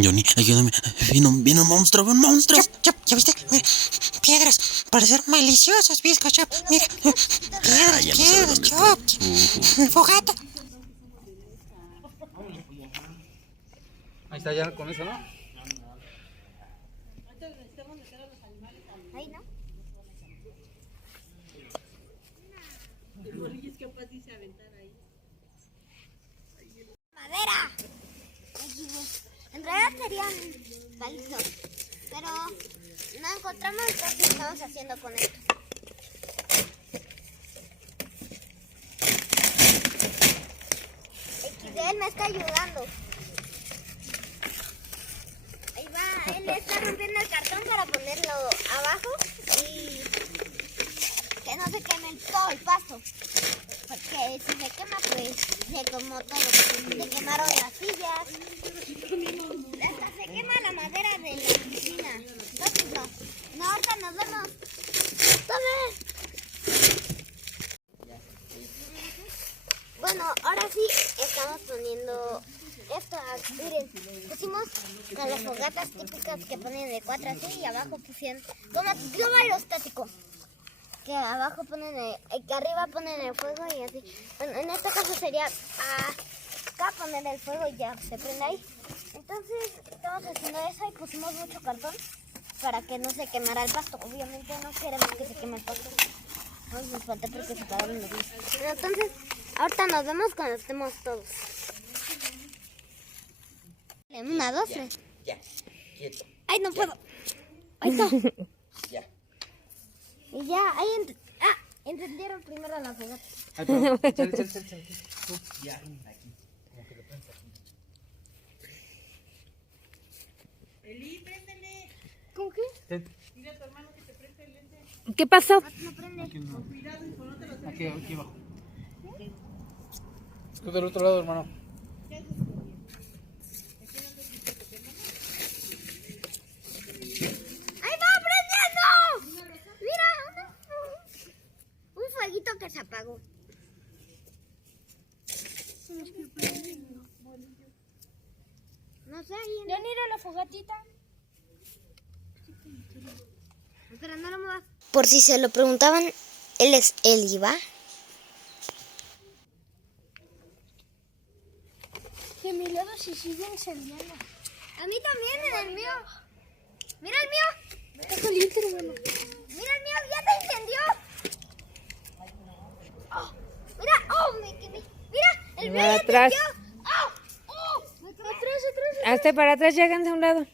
Johnny, ayúdame. Vino un monstruo, un monstruo. Chop, ¿ya viste? Mira, piedras, para ser maliciosas, Visco, Chop. Mira, piedras, ya no sabe piedras, dónde Chop. Fogata. Ahí está ya con eso, ¿no? Ahí, ¿no? Madera. En realidad serían palitos, pero no encontramos, entonces estamos haciendo con esto. XD me está ayudando. Ahí va, él está rompiendo el cartón para ponerlo abajo y que no se queme todo el pasto. Porque si se quema, pues se quemó todo. Se quemaron las sillas. Hasta se quema la madera de la oficina. Entonces no. No, ahorita nos vemos. Bueno, ahora sí estamos poniendo esto. Miren, pusimos con las fogatas típicas que ponen de 4 así y abajo pusieron como globo aerostático. Que abajo ponen que arriba ponen el fuego y así. Bueno, en este caso sería acá poner el fuego y ya se prende ahí. Entonces estamos haciendo eso y pusimos mucho cartón para que no se quemara el pasto. Obviamente no queremos que se queme el pasto. No nos falta porque se apagaron los luces. Pero entonces ahorita nos vemos cuando estemos todos. 1, 2, 3. Ya, quieto. Ay, no puedo. Ahí está. Ya. Y ya, ahí encendieron primero la fogata. Ay, pero, chal. Tú, ya, aquí. Como que lo prendes aquí. Eli, préndele. ¿Con qué? Dile a tu hermano que te preste el lente. ¿Qué pasó? No prende. Aquí no. Cuidado, hijo, no te lo Aquí abajo. Tú del otro lado, hermano. ¡Ahí va prendiendo! Mira, un fueguito que se apagó. No sé, ahí ¿Ya mira la fogatita? Espera, no lo muevas. Por si se lo preguntaban, él es Eliva. De mi lado se sigue encendiendo. A mí también, en el mío. Mira el mío. Está caliente, hermano. Mira el mío, ya se encendió. Oh, mira, me quemé. Mira, el mío Va ya atrás. encendió. Atrás. Hazte para atrás, lléganse a un lado. Échaselo.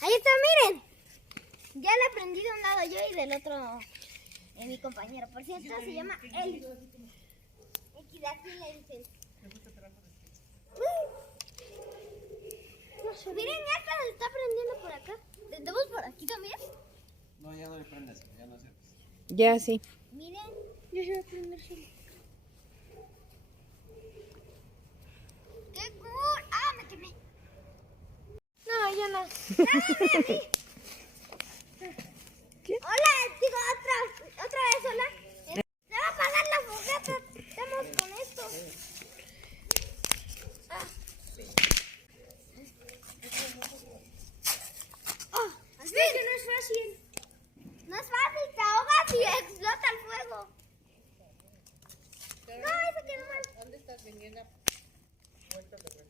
Ahí está, miren. Ya le aprendí de un lado yo y del otro mi compañero. Por cierto, se llama Eli. Equidad le dicen. Miren, ya hasta se está prendiendo por acá. ¿Tendemos por aquí también? No, ya no le prendas, ya no acerques. Ya, sí. Miren. Ya se va a prender solo. ¡Qué cool! ¡Ah, me quemé! No, ya no. Hola, digo otra vez, hola. Se va a apagar la fogata. Estamos con esto. Al fin. No es fácil. No es fácil, te ahogas y explota el fuego. No, eso quedó mal. ¿Dónde estás, vendiendo? Vuelta de vuelta.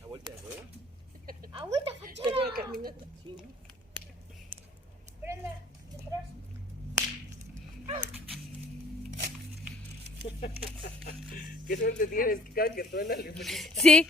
¿La vuelta de juego? Agüita, fachera. Caminata. Sí, ¿no? Prenda, detrás. Qué suerte tienes que cada que truena le Sí.